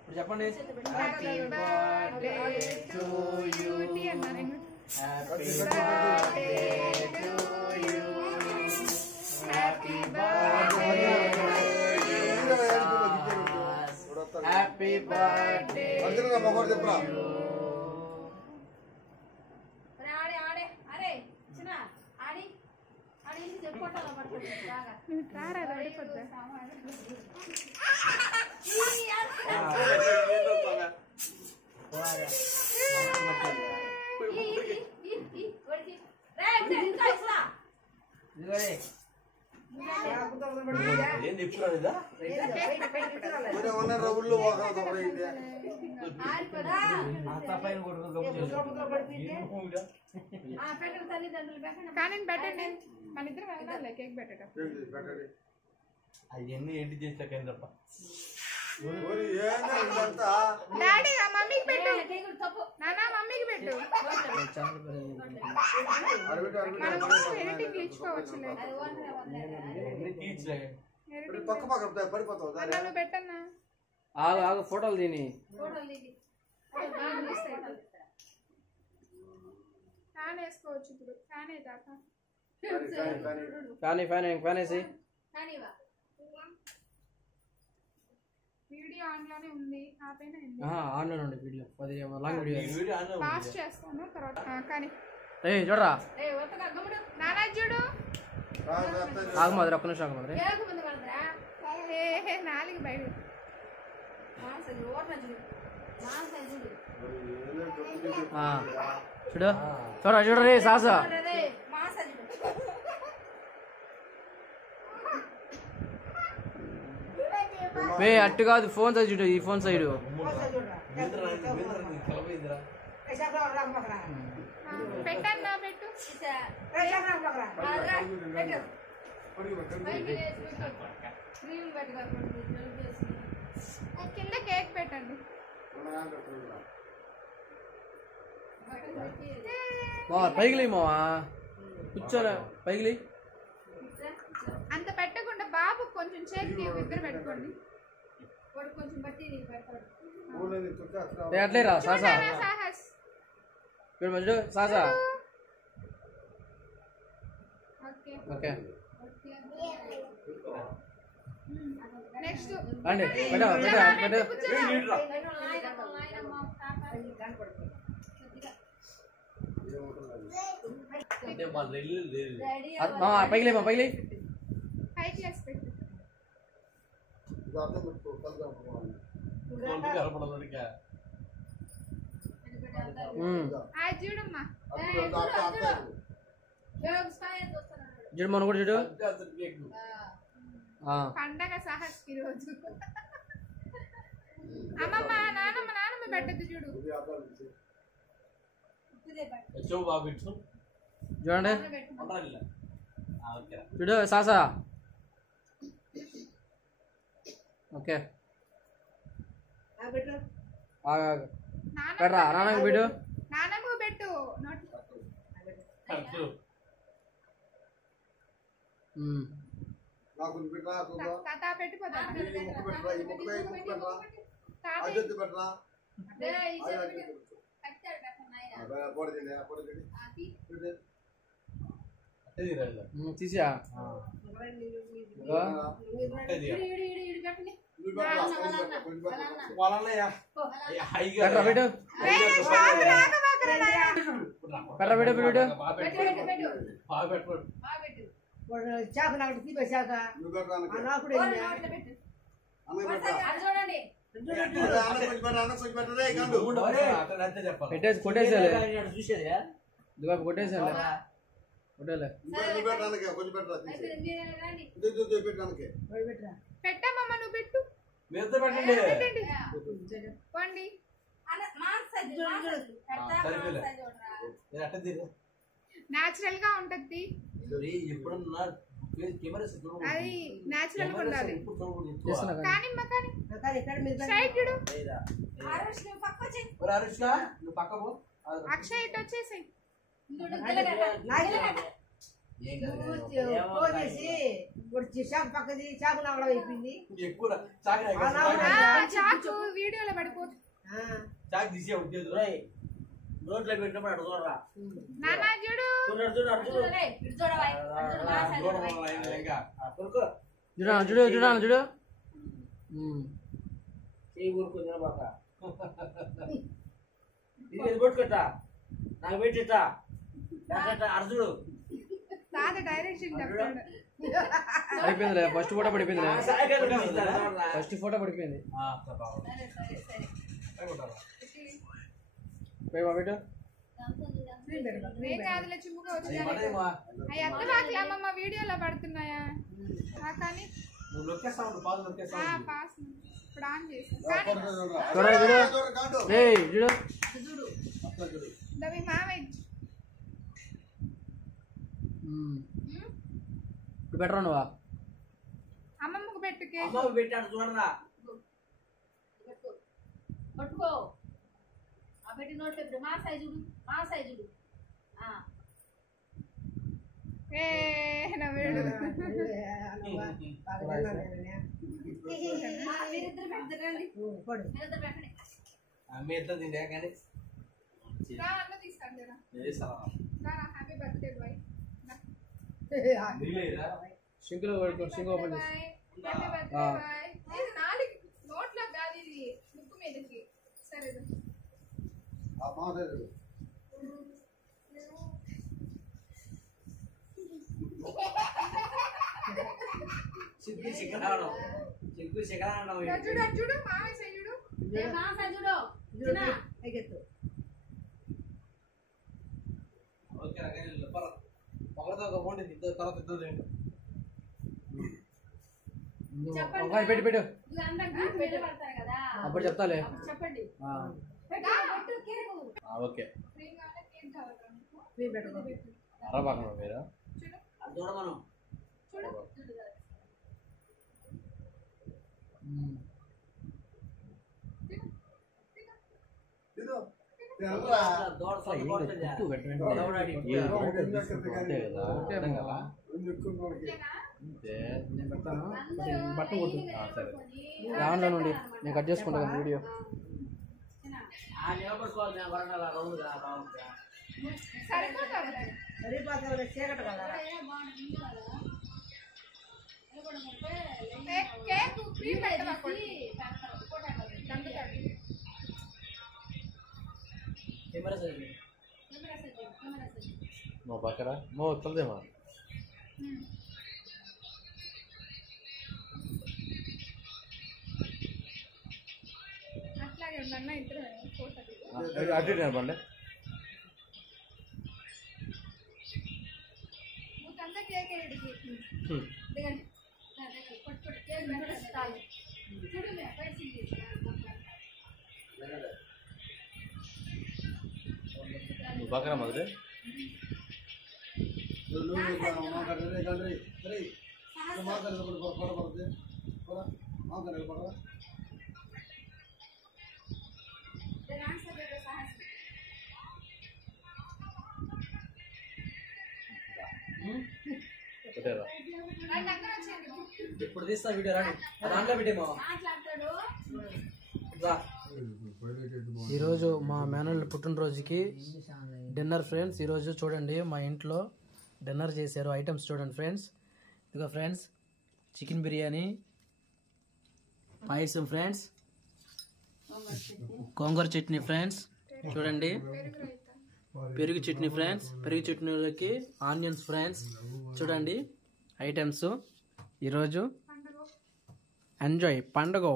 ఇప్పుడు చెప్పండి. Happy birthday to you, happy birthday to you, happy birthday happy birthday. అవన్నీ ఏంటి చేస్తాకని తప్ప డాడీ మమ్మీకి పెట్టు, నానా మమ్మీకి పెట్టు. ఎడిటింగ్ ఇచ్చుకోవచ్చు. పెట్టన్నా ఆగు ఫోటోలు తిని ఫ్యాన్ వేసుకోవచ్చు. ఇప్పుడు ఫ్యాన్ అవుతాక ఫ్యాన్ వేసి. వీడియో ఆన్ లోనే ఉంది. ఆన్ లోనే ఉంది వీడియో. 10 లాంగ్ వీడియో పాస్ చేస్తాను తర్వాత. కానీ చూడరా నానా చూడు. ఆగు మాదిరి, ఒక్క నిమిషం ఆగు మాదిరి. 4 బయట చూడు రే సాసా. అట్టు కాదు, ఫోన్ సైడ్ చూడు, ఈ ఫోన్ సైడ్. పెట్టన్నా పెట్టు. కింద కేక్ పెట్టండి. పైకి మావా, కూర్చోలే పైకి. అంత పెట్టకుండా బాబు కొంచెం చేతికి దగ్గర పెట్టుకోండి. అట్లేరా సాసా, మంజు సాసా. ఓకే నెక్స్ట్ రండి, పైకి పైకి హై క్లాస్ పెట్టు. చూడమ్మా, చూడు మన కూడా చూడు. పండగ సాహస్కి రోజు. అమ్మమ్మ నానమ్మ పెట్టద్దు చూడు. చూడండి చూడు సాసా. ఓకే పెట్టరా నాన్నకు పెట్టు. నానమ్మకు పెట్టు. పెట్టిపోతా తీసా. పెట్టేసి కొట్టేసాలే, కొట్టేసాలే. పెట్టమ్మా నువ్వు పెట్టు. పండి నాచురల్ గా ఉంటది. అది నాచురల్ గా ఉండాలి. అక్షయ్ ఇటు వచ్చేసాయి. చాకు వీడియోలో పడిపోతుంది నోట్లో పెట్టినప్పుడు అటు చూడరా నాన్న చూడు చూడు చూడు చూడు చెయ్యి ఊరుకుని నిలబాక ఇది కొట్టుకుంటా నాకు పెట్టిట్టా అర్జుడు తాత డైరెక్షన్ చెప్తాడు అయిపోయిందిలే ఫస్ట్ ఫోటో పడిపోయింది ఫస్ట్ ఫోటో పడిపోయింది పెట్టు ఏం కాదులే చుమ్ముగా వచ్చి ఎంత బాగా అమ్మమ్మ వీడియోలో పడుతున్నాయా కానీ పాస్ ఇప్పుడు ఆన్ చేసాను మీ మామయ్య ఇప్పుడు బెటర్ నువ్వా అమ్మమ్మకు పెట్టుకే పెట్టాడు చూడరా పట్టుకో ఆ పెట్టి నోట్లో పెట్టు మా సైజుడు ఏ నవ్వేడు మీ ఇద్దరు తింటే కానీ అన్న తీసుకోండి హ్యాపీ బర్త్డే బాయ్ సింక్ ఓపెన్ చేసి హ్యాపీ బర్త్డే బాయ్ ఇది నాలుగు నోట్లో కాదు ఇది ముక్కు మీదకి సరే సిగ్గు శిఖరాణం చూడు చూడు మామయ్య సైజుడు మా సైజుడు ఓకే పక్కతో ఒక ఫోన్ ఇద్దరు తర్వాత ఇద్దరు ఒకసారి పెట్టి పెట్టు పడతారు కదా అప్పుడు చెప్తాలే చెప్పండి ఓకే చూడు అరబాకం మీరు చూడమను బట్ట కొట్టు సరే రావణ్లో నుండి నేను కట్ చేసుకుంటా కదా వీడియో కేక్ క్రీమ్ పెట్టమా కెమెరా సైజ్ నో పక్కరా నో చల్దేమా అట్లాగే ఉందన్న ఇద్దరు ఫోటో అటు పండి నువ్వు కేక్ ఎడికి దిగండి పట్టుకోండి కేక్ పెట్టాలి చూడు పక్కన మొదలు ఇప్పుడు తీస్తా వీడియో రాని దాంట్లో పెట్టేమో ఈరోజు మా మేనల్ పుట్టినరోజుకి డిన్నర్ ఫ్రెండ్స్. ఈరోజు చూడండి మా ఇంట్లో డిన్నర్ చేశారు. ఐటమ్స్ చూడండి ఫ్రెండ్స్. ఇదిగో ఫ్రెండ్స్ చికెన్ బిర్యానీ, పాయసం ఫ్రెండ్స్, గోంగూర చట్నీ ఫ్రెండ్స్, చూడండి పెరుగు చట్నీ ఫ్రెండ్స్, పెరుగు చట్నీలోకి ఆనియన్స్ ఫ్రెండ్స్, చూడండి ఐటమ్స్. ఈరోజు ఎంజాయ్ పండుగ.